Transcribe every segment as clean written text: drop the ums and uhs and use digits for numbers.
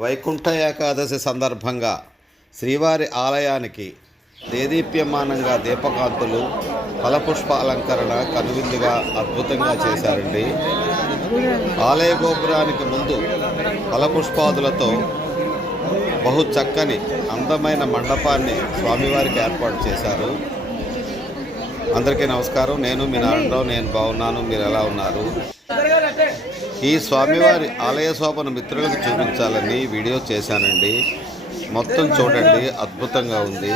వైకుంఠ ఏకాదశి సందర్భంగా శ్రీవారి ఆలయానికి దేదీప్యమానంగా దీపకాంతులు ఫలపుష్ప అలంకరణ కనువిందుగా అద్భుతంగా చేశారండి. ఆలయ గోపురానికి ముందు ఫలపుష్పాదులతో బహు చక్కని అందమైన మండపాన్ని స్వామివారికి ఏర్పాటు చేశారు. అందరికీ నమస్కారం. నేను మీ నారాయణరావు. నేను బాగున్నాను. మీరు ఎలా ఉన్నారు? ఈ స్వామివారి ఆలయ శోభను మిత్రులకు చూపించాలని వీడియో చేశానండి. మొత్తం చూడండి, అద్భుతంగా ఉంది.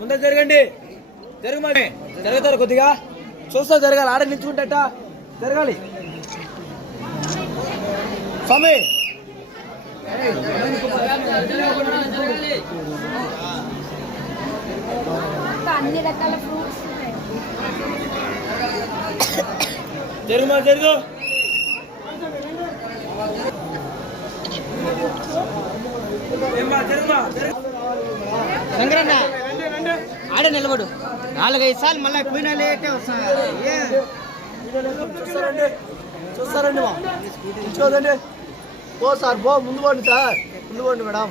ముందే జరగండి, జరుగుతారు కొద్దిగా చూస్తా, జరగాలి. ఆడ నిల్చుకుంటా జరగాలి. స్వామి అన్ని రకాల ఫ్రూట్స్ జరుగుమా జరుగు. శంకరన్న ఆడ నిలబడు. 4-5 సార్లు మళ్ళీ పోయినా లేటే చూస్తారండి మా చూడండి. పో సార్, పో, ముందు పోండి సార్, ముందు పోండి మేడం.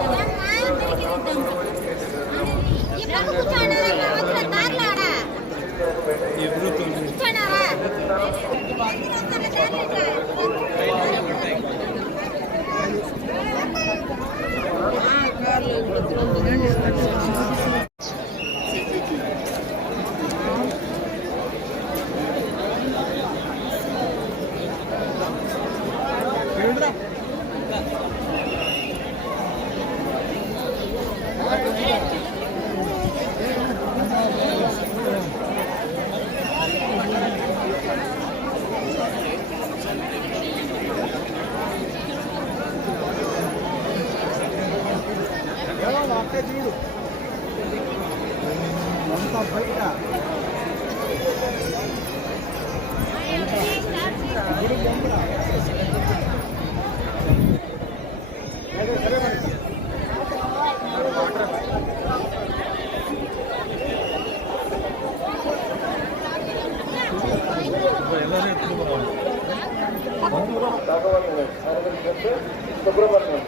సుబ్రహ్మణ్యం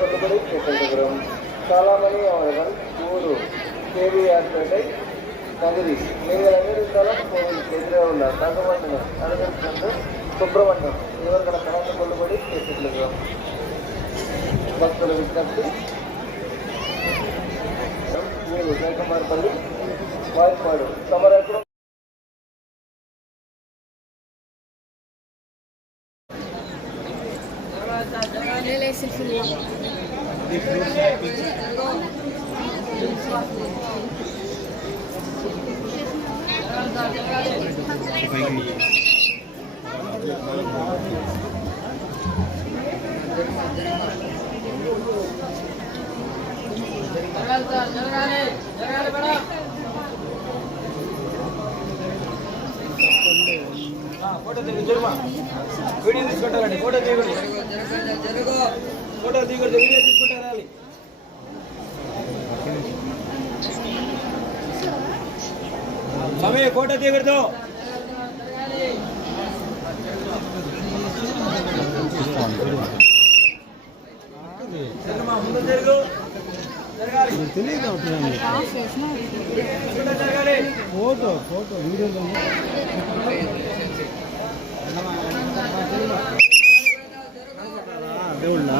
కట్టుబడి చాలా మంది ఊరు కేవీఆర్పేటై నగరి నీళ్ళ కోవిల్ ఎదురే ఉన్నారు. తగ్గమంటున్నాం అనుకుంటున్నారు. సుబ్రహ్మణ్యం ఇవరికల సమంత కొట్టుబడి కేసులు భక్తుల విజ్ఞప్తి. మీరు జయకుమార్పల్లి వాయిపాడు తమరెక్కడ ఫోటో దిగుమా, వీడియో తీసుకుంటారండి. ఫోటో దిగుడు, ఫోటో దిగుడు, వీడియో తీసుకుంటారా? సమయ ఫోటో దిగడదు. ముందు జరుగు, జరగాలి. ఫోటో ఫోటో వీడియో దేవుళ్ళ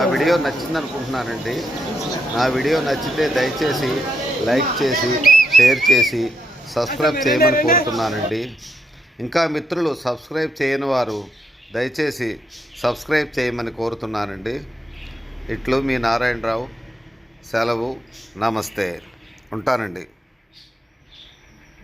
ఆ వీడియో నచ్చింది అనుకుంటున్నానండి. నా వీడియో నచ్చితే దయచేసి లైక్ చేసి షేర్ చేసి సబ్స్క్రైబ్ చేయమని కోరుతున్నానండి. ఇంకా మిత్రులు సబ్స్క్రైబ్ చేయని వారు దయచేసి సబ్స్క్రైబ్ చేయమని కోరుతున్నానండి. ఇట్లు మీ నారాయణరావు. సెలవు. నమస్తే. ఉంటానండి.